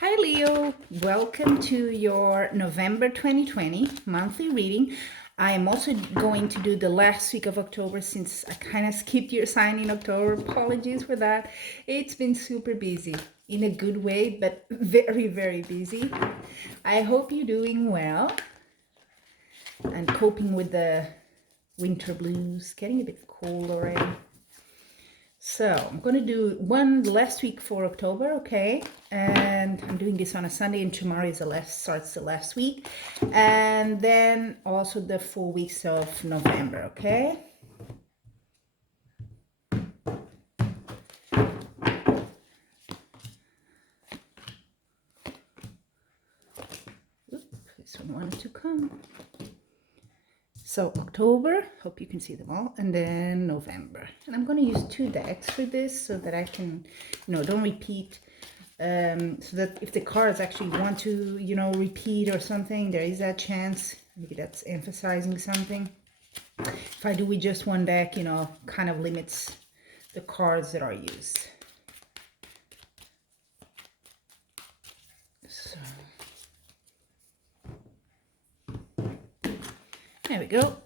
Hi Leo, welcome to your November 2020 monthly reading. I am also going to do the last week of October since I kind of skipped your sign in October. Apologies for that. It's been super busy in a good way, but very, very busy. I hope you're doing well and coping with the winter blues, getting a bit cold already. So I'm going to do one last week for October, okay? And I'm doing this on a Sunday, and tomorrow is starts the last week. And then also the 4 weeks of November, okay? Oop, this one wanted to come. So October, hope you can see them all, and then November. And I'm going to use 2 decks for this so that I can, don't repeat. So that if the cards actually want to, repeat or something, there is that chance. Maybe that's emphasizing something. If I do with just one deck, kind of limits the cards that are used. So there we go.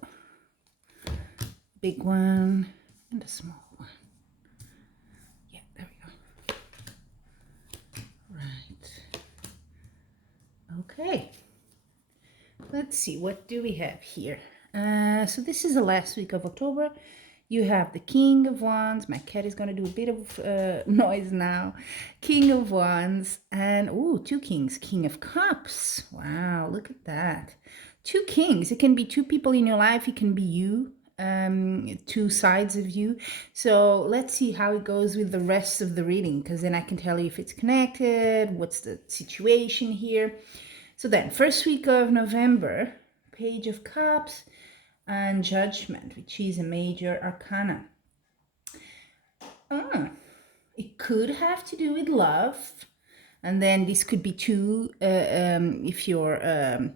Big one and a small one. Yeah, there we go. Right. Okay. Let's see, what do we have here? So this is the last week of October. You have the King of Wands. My cat is going to do a bit of noise now. King of Wands and, 2 kings. King of Cups. Wow, look at that. 2 kings. It can be 2 people in your life. It can be you. 2 sides of you. So let's see how it goes with the rest of the reading, because then I can tell you if it's connected, what's the situation here. So then, first week of November, Page of Cups and Judgment, which is a major arcana. It could have to do with love. And then this could be 2, if you're,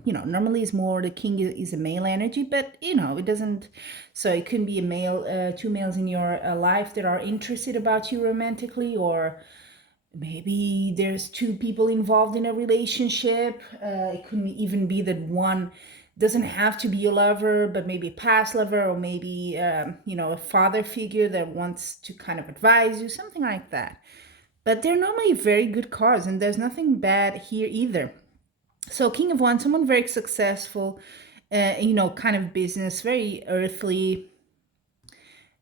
normally it's more, the king is a male energy, but, it doesn't, so it can be a male, 2 males in your life that are interested about you romantically, or maybe there's 2 people involved in a relationship. It could even be that one doesn't have to be a lover, but maybe a past lover, or maybe, a father figure that wants to kind of advise you, something like that. But they're normally very good cards, and there's nothing bad here either. So King of Wands, someone very successful, kind of business, very earthly,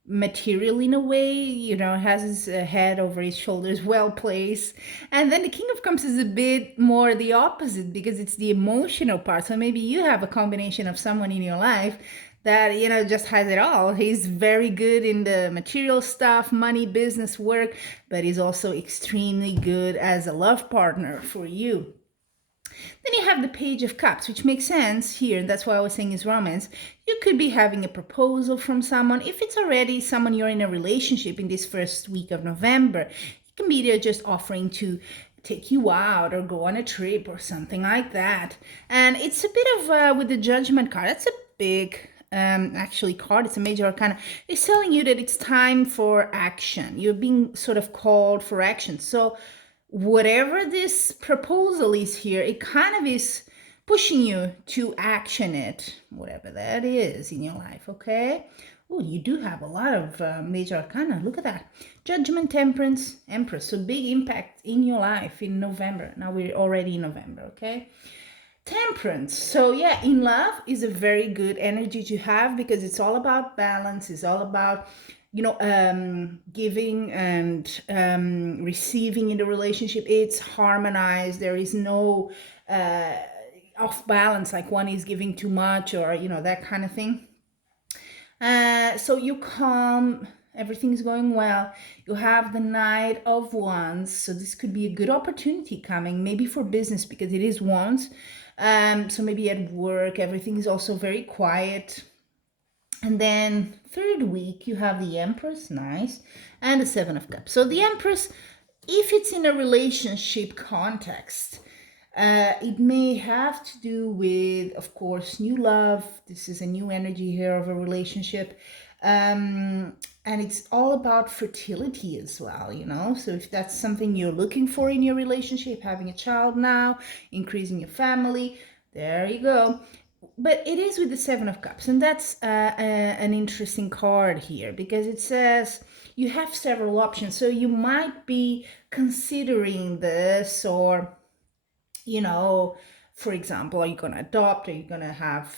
material in a way, has his head over his shoulders, well placed. And then the King of Cups is a bit more the opposite, because it's the emotional part. So maybe you have a combination of someone in your life that, just has it all. He's very good in the material stuff, money, business, work, but he's also extremely good as a love partner for you. Then you have the Page of Cups, which makes sense here. That's why I was saying is romance. You could be having a proposal from someone. If it's already someone you're in a relationship in this first week of November, it can be they're just offering to take you out or go on a trip or something like that. And it's a bit of, with the Judgment card, that's a big actually card. It's a major arcana. It's telling you that it's time for action. You're being sort of called for action. So whatever this proposal is here, it kind of is pushing you to action it, whatever that is in your life, okay? Oh, you do have a lot of major arcana. Look at that. Judgment, Temperance, Empress. So big impact in your life in November. Now we're already in November, okay? Temperance. So yeah, in love is a very good energy to have, because it's all about balance. It's all about giving and receiving in the relationship. It's harmonized. There is no off balance, like one is giving too much, or that kind of thing. So you calm, everything's going well. You have the Knight of Wands, so this could be a good opportunity coming, maybe for business, because it is Wands. So maybe at work, everything is also very quiet. And then third week, you have the Empress, nice, and the Seven of Cups. So the Empress, if it's in a relationship context, it may have to do with, of course, new love. This is a new energy here of a relationship. And it's all about fertility as well, you know. So if that's something you're looking for in your relationship, having a child now, increasing your family, there you go. But it is with the Seven of Cups, and that's an interesting card here because it says you have several options. So you might be considering this, or you know, for example, are you going to adopt? Are you going to have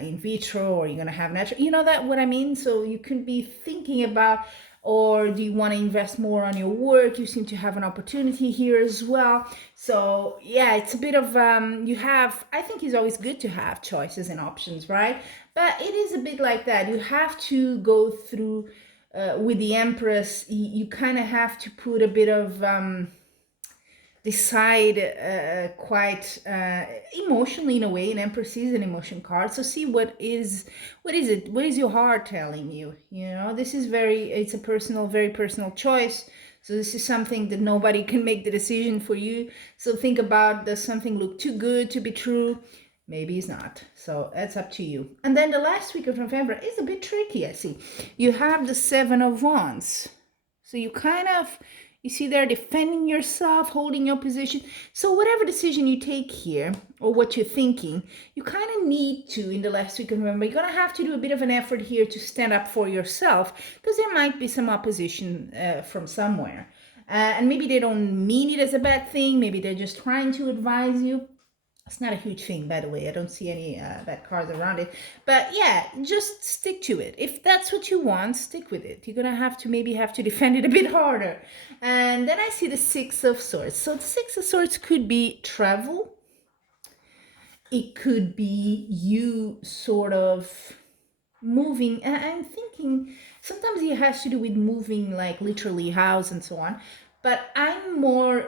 in vitro? Or are you going to have natural? You know that what I mean? So you could be thinking about, or do you want to invest more on your work? You seem to have an opportunity here as well. So yeah, it's a bit of, you have, I think it's always good to have choices and options, right? But it is a bit like that. You have to go through, with the Empress, you kind of have to put a bit of, decide quite emotionally in a way. An Empress is an emotion card, so see what is it, what is your heart telling you, you know. This is it's a personal, very personal choice, so this is something that nobody can make the decision for you. So think about, does something look too good to be true? Maybe it's not, so that's up to you. And then the last week of November is a bit tricky. I see you have the Seven of Wands, so you kind of, you see they're defending yourself, holding your position. So whatever decision you take here, or what you're thinking, you kind of need to, in the last week of November, you're going to have to do a bit of an effort here to stand up for yourself, because there might be some opposition from somewhere. And maybe they don't mean it as a bad thing. Maybe they're just trying to advise you. It's not a huge thing, by the way. I don't see any bad cards around it. But yeah, just stick to it. If that's what you want, stick with it. You're going to have to maybe have to defend it a bit harder. And then I see the Six of Swords. So the Six of Swords could be travel. It could be you sort of moving. And I'm thinking sometimes it has to do with moving, like literally house and so on. But I'm more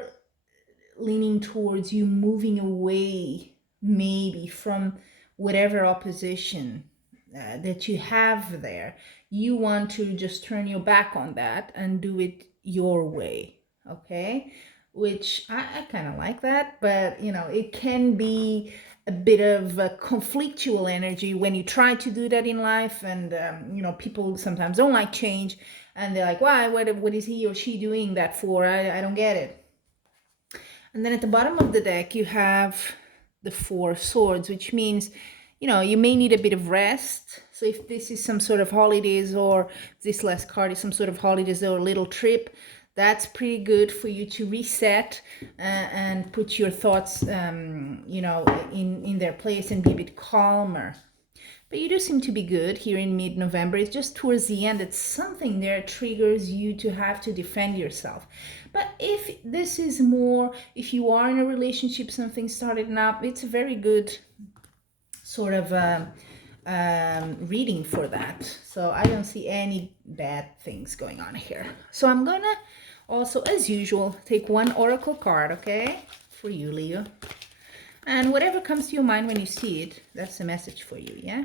leaning towards you moving away maybe from whatever opposition that you have there. You want to just turn your back on that and do it your way, okay? Which I kind of like that, but you know, it can be a bit of a conflictual energy when you try to do that in life. And you know, people sometimes don't like change, and they're like, why, what is he or she doing that for? I don't get it. And then at the bottom of the deck, you have the Four of Swords, which means, you know, you may need a bit of rest. So if this is some sort of holidays, or this last card is some sort of holidays or a little trip, that's pretty good for you to reset and put your thoughts, you know, in their place and be a bit calmer. But you do seem to be good here in mid-November. It's just towards the end that something there triggers you to have to defend yourself. But if this is more, if you are in a relationship, something started up, it's a very good sort of reading for that. So I don't see any bad things going on here. So I'm gonna also, as usual, take one oracle card, okay, for you, Leo. And whatever comes to your mind when you see it, that's a message for you, yeah?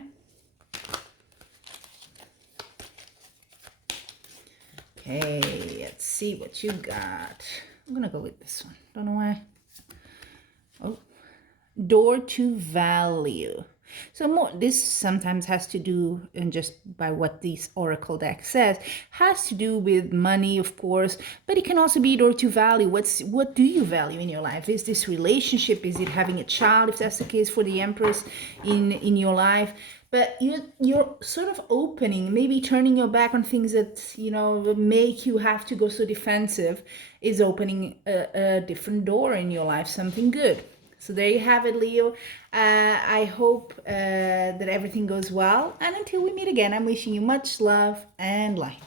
Okay, let's see what you got. I'm gonna go with this one. Don't know why. Oh, door to value. So more, this sometimes has to do, and just by what this oracle deck says, has to do with money, of course, but it can also be door to value. What do you value in your life? Is this relationship? Is it having a child, if that's the case for the Empress in your life? But you're sort of opening, maybe turning your back on things that, you know, make you have to go so defensive, is opening a different door in your life, something good. So there you have it, Leo. I hope that everything goes well. And until we meet again, I'm wishing you much love and light.